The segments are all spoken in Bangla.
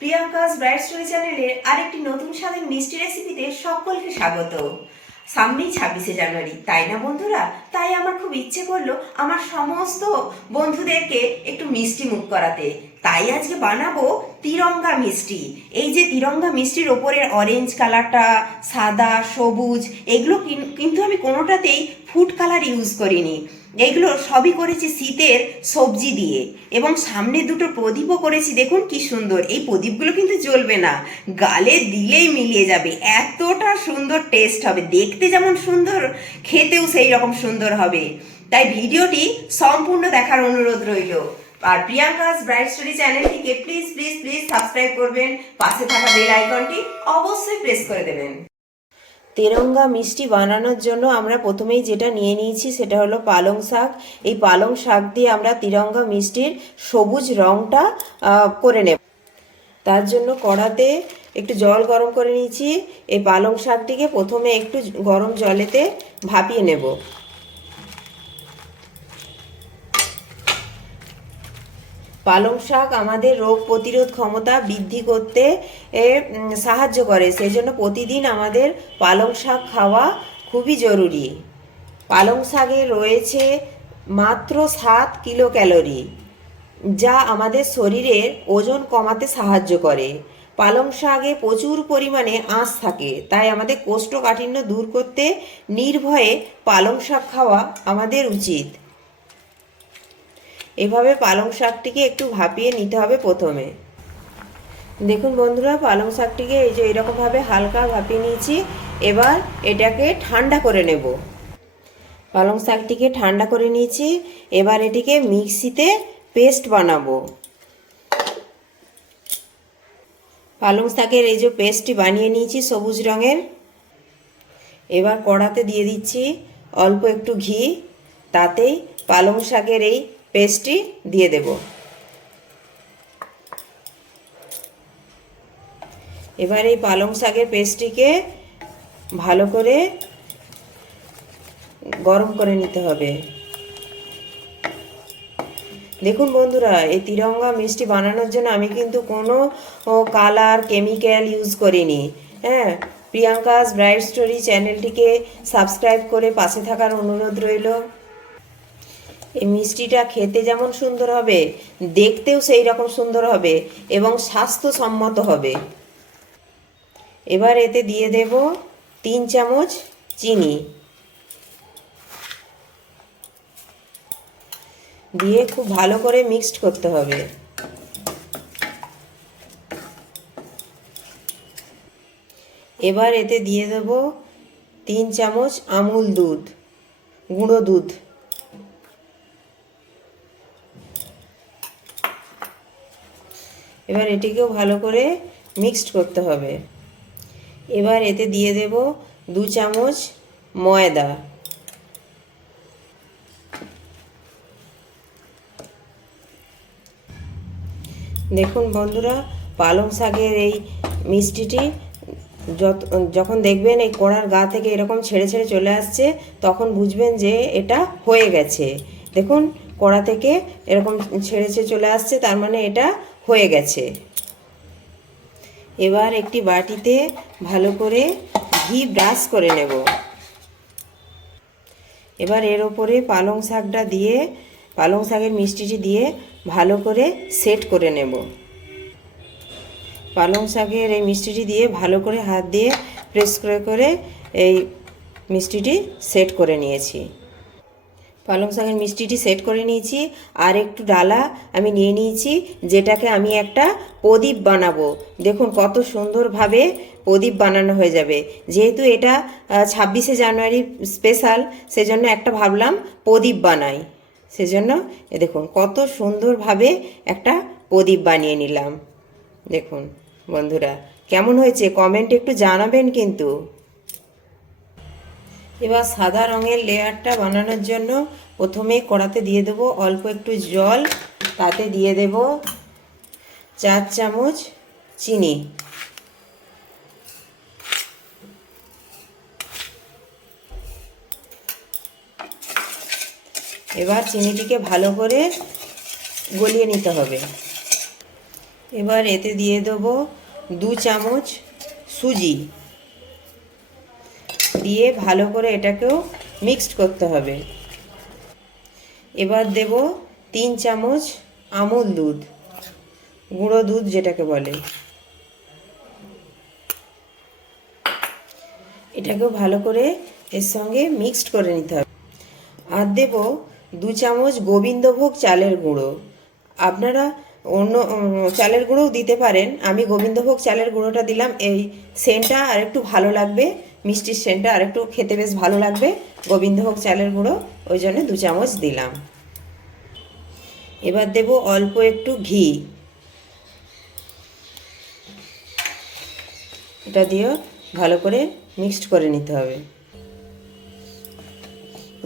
প্রিয়াঙ্কাস ব্রাইট স্টোরি চ্যানেলের আরেকটি নতুন স্বাদের মিষ্টি রেসিপিতে সকলকে স্বাগত। সামনেই 26শে জানুয়ারি, তাই না বন্ধুরা? তাই আমার খুব ইচ্ছে করলো আমার সমস্ত বন্ধুদেরকে একটু মিষ্টি মুখ করাতে। তাই আজকে বানাবো তিরঙ্গা মিষ্টি। এই যে তিরঙ্গা মিষ্টির ওপরের অরেঞ্জ কালারটা, সাদা, সবুজ, এগুলো কিন্তু আমি কোনোটাতেই ফুড কালার ইউজ করিনি। এইগুলো সবই করেছি শীতের সবজি দিয়ে, এবং সামনে দুটো প্রদীপও করেছি। দেখুন কি সুন্দর! এই প্রদীপগুলো কিন্তু জ্বলবে না, গালে দিলেই মিলিয়ে যাবে, এতটা সুন্দর টেস্ট হবে। দেখতে যেমন সুন্দর, খেতেও সেই রকম সুন্দর হবে। তাই ভিডিওটি সম্পূর্ণ দেখার অনুরোধ রইল। আর প্রিয়াঙ্কাস ব্রাইট স্টোরি চ্যানেলটিকে প্লিজ প্লিজ প্লিজ সাবস্ক্রাইব করবেন, পাশে থাকা বেল আইকনটি অবশ্যই প্রেস করে দেবেন। তেরঙ্গা মিষ্টি বানানোর জন্য আমরা প্রথমেই যেটা নিয়ে নিয়েছি সেটা হলো পালং শাক। এই পালং শাক দিয়ে আমরা তিরঙ্গা মিষ্টির সবুজ রঙটা করে নেব। তার জন্য কড়াতে একটু জল গরম করে নিয়েছি। এই পালং শাকটিকে প্রথমে একটু গরম জলেতে ভাপিয়ে নেব। পালং শাক আমাদের রোগ প্রতিরোধ ক্ষমতা বৃদ্ধি করতে সাহায্য করে, সেই জন্য প্রতিদিন আমাদের পালং শাক খাওয়া খুবই জরুরি। পালং শাকে রয়েছে মাত্র 7 কিলো ক্যালোরি, যা আমাদের শরীরের ওজন কমাতে সাহায্য করে। পালং শাকে প্রচুর পরিমাণে আঁশ থাকে, তাই আমাদের কোষ্ঠকাঠিন্য দূর করতে নির্ভয়ে পালং শাক খাওয়া আমাদের উচিত। এভাবে পালং শাকটিকে একটু ভাপিয়ে নিতে হবে প্রথমে। দেখুন বন্ধুরা, পালং শাকটিকে এই যে এরকমভাবে হালকা ভাপিয়ে নিয়েছি। এবার এটাকে ঠান্ডা করে নেব। পালং শাকটিকে ঠান্ডা করে নিয়েছি। এবার এটিকে মিক্সিতে পেস্ট বানাবো। পালং শাকের এই যে পেস্টটি বানিয়ে নিয়েছি সবুজ রঙের। এবার কড়াতে দিয়ে দিচ্ছি অল্প একটু ঘি, তাতেই পালং শাকের এই পেস্টটি দিয়ে দেব। এবার এই পালং শাকের পেস্টটিকে ভালো করে গরম করে নিতে হবে। দেখুন বন্ধুরা, এই তিরঙ্গা মিষ্টি বানানোর জন্য আমি কিন্তু কোনো কালার কেমিক্যাল ইউজ করিনি। হ্যাঁ, প্রিয়াঙ্কাস ব্রাইট স্টোরি চ্যানেলটিকে সাবস্ক্রাইব করে পাশে থাকার অনুরোধ রইল। এই মিষ্টিটা খেতে যেমন সুন্দর হবে, দেখতেও সেই রকম সুন্দর হবে এবং স্বাস্থ্যসম্মত হবে। এবার এতে দিয়ে দেব 3 চামচ চিনি, দিয়ে খুব ভালো করে মিক্সড করতে হবে। এবার এতে দিয়ে দেব 3 চামচ আমুল দুধ, গুঁড়ো দুধ। এবার এটিকেও ভালো করে মিক্সড করতে হবে। এবার এতে দিয়ে দেব 2 চামচ ময়দা। দেখুন বন্ধুরা, পালং শাকের এই মিষ্টিটি যখন দেখবেন এই কড়ার গা থেকে এরকম ছেড়ে ছেড়ে চলে আসছে, তখন বুঝবেন যে এটা হয়ে গেছে। দেখুন, কড়া থেকে এরকম ছেড়ে ছেড়ে চলে আসছে, তার মানে এটা হয়ে গেছে। এবার একটি বাটিতে ভালো করে ঘি ব্রাশ করে নেব। এবার এর ওপরে পালং শাকটা দিয়ে, পালং শাকের মিষ্টিটি দিয়ে ভালো করে সেট করে নেব। পালং শাকের এই মিষ্টিটি দিয়ে ভালো করে হাত দিয়ে প্রেস করে করে এই মিষ্টিটি সেট করে নিয়েছি। পালং শাকের মিষ্টিটি সেট করে নিয়েছি। আর একটু ডালা আমি নিয়ে নিয়েছি, যেটাকে আমি একটা প্রদীপ বানাবো। দেখুন কত সুন্দরভাবে প্রদীপ বানানো হয়ে যাবে। যেহেতু এটা 26শে জানুয়ারি স্পেশাল, সেজন্য একটা ভাবলাম প্রদীপ বানাই। সেজন্য দেখুন কত সুন্দরভাবে একটা প্রদীপ বানিয়ে নিলাম। দেখুন বন্ধুরা, কেমন হয়েছে কমেন্টে একটু জানাবেন কিন্তু। এবার সাদা রঙের লেয়ারটা বানানোর জন্য প্রথমে কড়াতে দিয়ে দেব অল্প একটু জল, তাতে দিয়ে দেব 4 চামচ চিনি। এবার চিনিটিকে ভালো করে গলিয়ে নিতে হবে। এবার এতে দিয়ে দেবো 2 চামচ সুজি, দিয়ে ভালো করে এটাকেও মিক্সড করতে হবে। এবার দেব 3 চামচ আমুল দুধ, গুঁড়ো দুধ যেটাকে বলে। এটাকেও ভালো করে এর সঙ্গে মিক্সড করে নিতে হবে। আর দেব 2 চামচ গোবিন্দভোগ চালের গুঁড়ো। আপনারা অন্য চালের গুঁড়োও দিতে পারেন, আমি গোবিন্দভোগ চালের গুঁড়োটা দিলাম, এই সেন্টটা আর একটু ভালো লাগবে, মিষ্টির সেন্টটা আর একটু খেতে বেশ ভালো লাগবে গোবিন্দভোগ চালের গুঁড়ো, ওই জন্য 2 চামচ দিলাম। এবার দেব অল্প একটু ঘি, এটা দিয়ে ভালো করে মিক্সড করে নিতে হবে।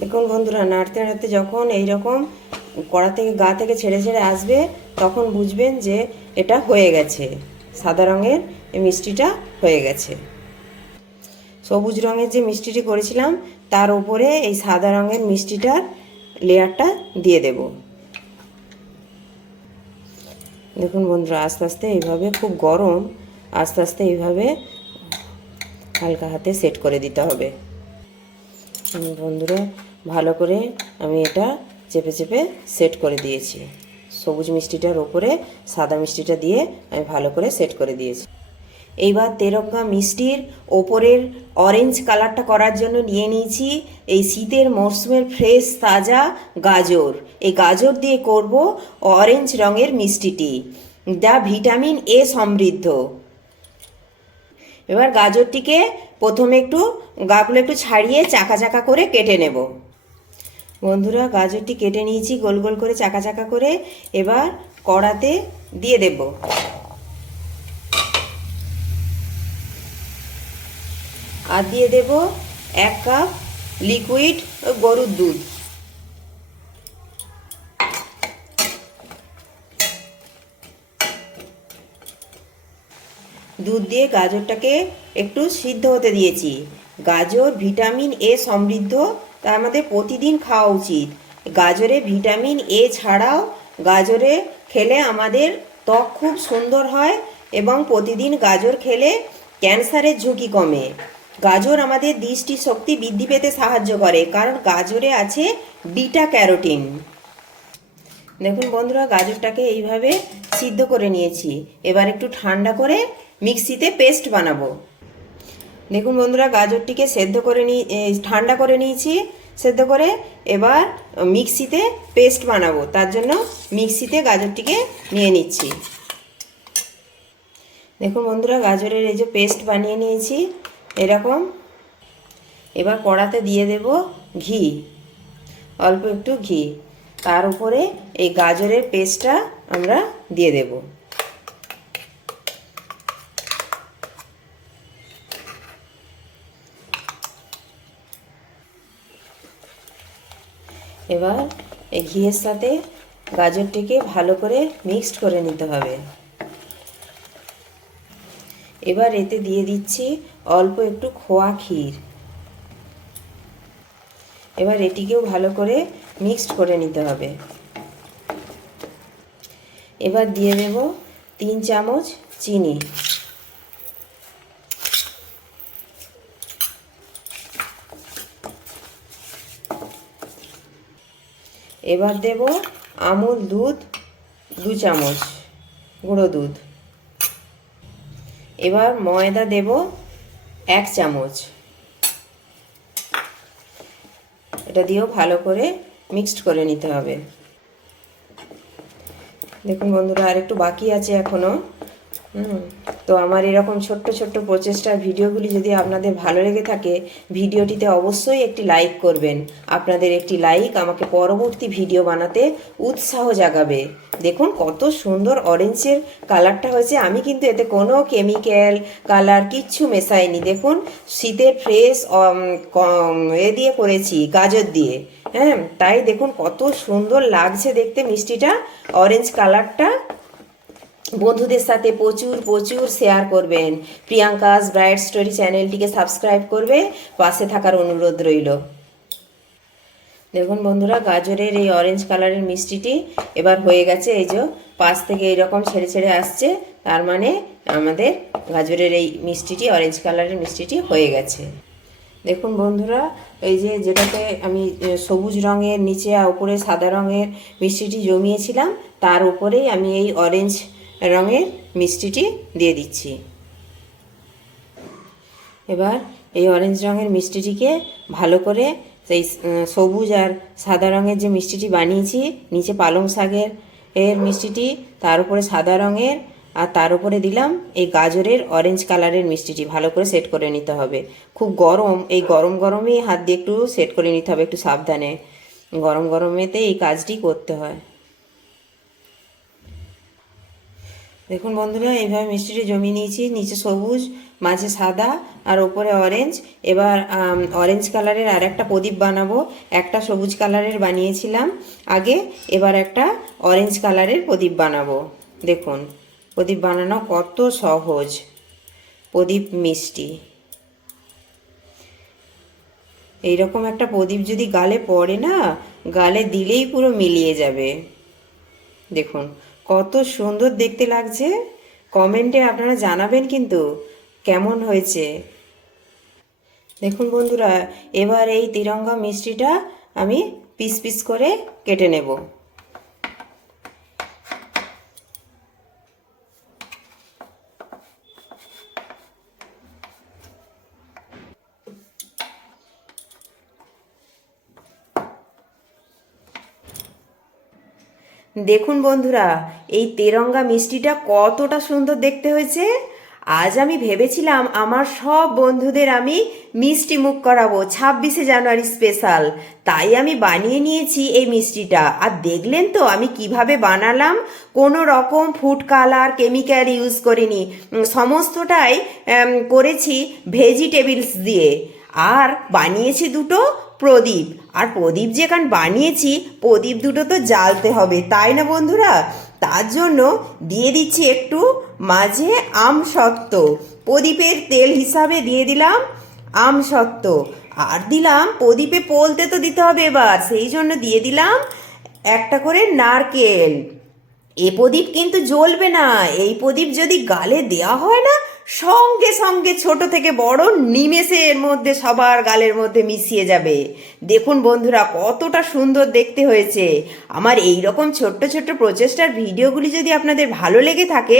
দেখুন বন্ধুরা, নাড়তে নাড়তে যখন এইরকম কড়া থেকে গা থেকে ছেড়ে ছেড়ে আসবে, তখন বুঝবেন যে এটা হয়ে গেছে, সাদা রঙের এই মিষ্টিটা হয়ে গেছে। সবুজ রঙের যে মিষ্টিটি করেছিলাম তার উপরে এই সাদা রঙের মিষ্টিটার লেয়ারটা দিয়ে দেব। দেখুন বন্ধুরা, আস্তে আস্তে এইভাবে, খুব গরম, আস্তে আস্তে এইভাবে হালকা হাতে সেট করে দিতে হবে। বন্ধুরা, ভালো করে আমি এটা চেপে চেপে সেট করে দিয়েছি। সবুজ মিষ্টিটার ওপরে সাদা মিষ্টিটা দিয়ে আমি ভালো করে সেট করে দিয়েছি। এইবার তেরঙ্গা মিষ্টির ওপরের অরেঞ্জ কালারটা করার জন্য নিয়ে নিয়েছি এই শীতের মরশুমের ফ্রেশ তাজা গাজর। এই গাজর দিয়ে করব অরেঞ্জ রঙের মিষ্টিটি, যা ভিটামিন এ সমৃদ্ধ। এবার গাজরটিকে প্রথমে একটু গাগুলো একটু ছাড়িয়ে চাকা চাকা করে কেটে নেব। বন্ধুরা, গাজরটি কেটে নিয়েছি গোল গোল করে, চাকা চাকা করে। এবার কড়াতে দিয়ে দেব। আর দিয়ে দেব 1 কাপ লিকুইড গরুর দুধ। দুধ দিয়ে গাজরটাকে একটু সিদ্ধ হতে দিয়েছি। গাজর ভিটামিন এ সমৃদ্ধ, তা আমাদের প্রতিদিন খাওয়া উচিত। গাজরে ভিটামিন এ ছাড়াও গাজরে খেলে আমাদের ত্বক খুব সুন্দর হয়, এবং প্রতিদিন গাজর খেলে ক্যান্সারের ঝুঁকি কমে। গাজর আমাদের দৃষ্টি শক্তি বৃদ্ধি পেতে সাহায্য করে, কারণ গাজরে আছে বিটা ক্যারোটিন। দেখুন বন্ধুরা, গাজরটাকে এইভাবে সিদ্ধ করে নিয়েছি। এবার একটু ঠান্ডা করে মিক্সিতে পেস্ট বানাবো। দেখুন বন্ধুরা, গাজরটিকে ঠান্ডা করে নিয়েছি সেদ্ধ করে। এবার মিক্সিতে পেস্ট বানাবো, তার জন্য মিক্সিতে গাজরটিকে নিয়ে নিচ্ছি। দেখুন বন্ধুরা, গাজরের এই যে পেস্ট বানিয়ে নিয়েছি এরকম। এবার কড়াতে দিয়ে দেব ঘি, অল্প একটু ঘি। তার উপরে এই গাজরের পেস্টটা আমরা দিয়ে দেব। এবার এই ঘিয়ের সাথে গাজরটিকে ভালো করে মিক্সড করে নিতে হবে। এবার এতে দিয়ে দিচ্ছি অল্প একটু খোয়া ক্ষীর। এবার এটিকেও ভালো করে মিক্সড করে নিতে হবে। এবার দিয়ে দেব 3 চামচ চিনি। এবার দেব আমুল দুধ 2 চামচ, গুঁড়ো দুধ। এবার ময়দা দেব 1 চামচ। এটা দিয়েও ভালো করে মিক্সড করে নিতে হবে। দেখুন বন্ধুরা, আর একটু বাকি আছে এখনও। তো আমার এরকম ছোট্ট ছোট্ট প্রচেষ্টার ভিডিওগুলি যদি আপনাদের ভালো লেগে থাকে, ভিডিওটিতে অবশ্যই একটি লাইক করবেন। আপনাদের একটি লাইক আমাকে পরবর্তী ভিডিও বানাতে উৎসাহ জাগাবে। দেখুন কত সুন্দর অরেঞ্জের কালারটা হয়েছে। আমি কিন্তু এতে কোনো কেমিক্যাল কালার কিচ্ছু মেশাইনি। দেখুন, শীতের ফ্রেশ দিয়ে করেছি, গাজর দিয়ে। হ্যাঁ, তাই দেখুন কত সুন্দর লাগছে দেখতে মিষ্টিটা। অরেঞ্জ কালারটা বন্ধুদের সাথে প্রচুর প্রচুর শেয়ার করবেন। প্রিয়াঙ্কাস ব্রাইট স্টোরি চ্যানেলটিকে সাবস্ক্রাইব করবে, পাশে থাকার অনুরোধ রইল। দেখুন বন্ধুরা, গাজরের এই অরেঞ্জ কালারের মিষ্টিটি এবার হয়ে গেছে। এই যে পাশ থেকে এইরকম ছেড়ে ছেড়ে আসছে, তার মানে আমাদের গাজরের এই মিষ্টিটি, অরেঞ্জ কালারের মিষ্টিটি হয়ে গেছে। দেখুন বন্ধুরা, এই যে যেটাতে আমি সবুজ রঙের নিচে আর উপরে সাদা রঙের মিষ্টিটি জমিয়েছিলাম, তার উপরেই আমি এই অরেঞ্জ রঙের মিষ্টিটি দিয়ে দিচ্ছি। এবার এই অরেঞ্জ রঙের মিষ্টিটিকে ভালো করে সেই সবুজ আর সাদা রঙের যে মিষ্টিটি বানিয়েছি, নিচে পালং শাকের মিষ্টিটি, তার উপরে সাদা রঙের, আর তার উপরে দিলাম এই গাজরের অরেঞ্জ কালারের মিষ্টিটি। ভালো করে সেট করে নিতে হবে। খুব গরম, এই গরম গরমেই হাত দিয়ে একটু সেট করে নিতে হবে, একটু সাবধানে। গরম গরমেতে এই কাজটি করতে হয়। দেখুন বন্ধুরা, এইভাবে মিষ্টিটি জমিয়ে নিয়েছি। নিচে সবুজ, মাঝে সাদা, আর ওপরে অরেঞ্জ। এবার অরেঞ্জ কালারের আর একটা প্রদীপ বানাবো। একটা সবুজ কালারের বানিয়েছিলাম আগে, এবার একটা অরেঞ্জ কালারের প্রদীপ বানাবো। দেখুন প্রদীপ বানানো কত সহজ। প্রদীপ মিষ্টি, এইরকম একটা প্রদীপ যদি গালে পড়ে না, গালে দিলেই পুরো মিলিয়ে যাবে। দেখুন কত সুন্দর দেখতে লাগছে। কমেন্টে আপনারা জানাবেন কিন্তু কেমন হয়েছে। দেখুন বন্ধুরা, এবার এই তিরঙ্গা মিষ্টিটা আমি পিস পিস করে কেটে নেব। দেখুন বন্ধুরা, এই তেরঙ্গা মিষ্টিটা কতটা সুন্দর দেখতে হয়েছে। আজ আমি ভেবেছিলাম আমার সব বন্ধুদের আমি মিষ্টি মুখ করাবো 26শে জানুয়ারি স্পেশাল, তাই আমি বানিয়ে নিয়েছি এই মিষ্টিটা। আর দেখলেন তো আমি কিভাবে বানালাম, কোনো রকম ফুড কালার কেমিক্যাল ইউজ করিনি, সমস্তটাই করেছি ভেজিটেবলস দিয়ে। আর বানিয়েছি দুটো প্রদীপ। আর প্রদীপ যেখানে বানিয়েছি, প্রদীপ দুটো তো জ্বালতে হবে, তাই না বন্ধুরা? তার জন্য দিয়ে দিচ্ছি একটু মাঝে আমসত্ত্ব, প্রদীপের তেল হিসাবে দিয়ে দিলাম আমসত্ত্ব। আর দিলাম, প্রদীপে পোলতে তো দিতে হবে এবার, সেই জন্য দিয়ে দিলাম একটা করে নারকেল। এ প্রদীপ কিন্তু জ্বলবে না। এই প্রদীপ যদি গালে দেওয়া হয় না, সঙ্গে সঙ্গে ছোট থেকে বড় নিমেষে এর মধ্যে সবার গালের মধ্যে মিশিয়ে যাবে। দেখুন বন্ধুরা কতটা সুন্দর দেখতে হয়েছে। আমার এই রকম ছোট্ট ছোট্ট প্রচেষ্টার ভিডিওগুলি যদি আপনাদের ভালো লেগে থাকে,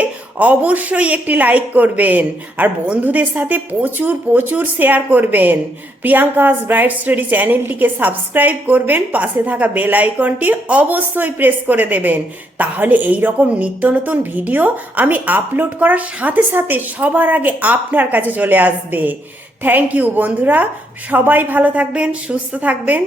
অবশ্যই একটি লাইক করবেন আর বন্ধুদের সাথে প্রচুর প্রচুর শেয়ার করবেন। প্রিয়াঙ্কাস ব্রাইট স্টোরি চ্যানেলটিকে সাবস্ক্রাইব করবেন, পাশে থাকা বেল আইকনটি অবশ্যই প্রেস করে দেবেন। তাহলে এই রকম নিত্য নতুন ভিডিও আমি আপলোড করার সাথে সাথে সবার আগে আপনার কাছে চলে আসবে। থ্যাংক ইউ বন্ধুরা, সবাই ভালো থাকবেন, সুস্থ থাকবেন।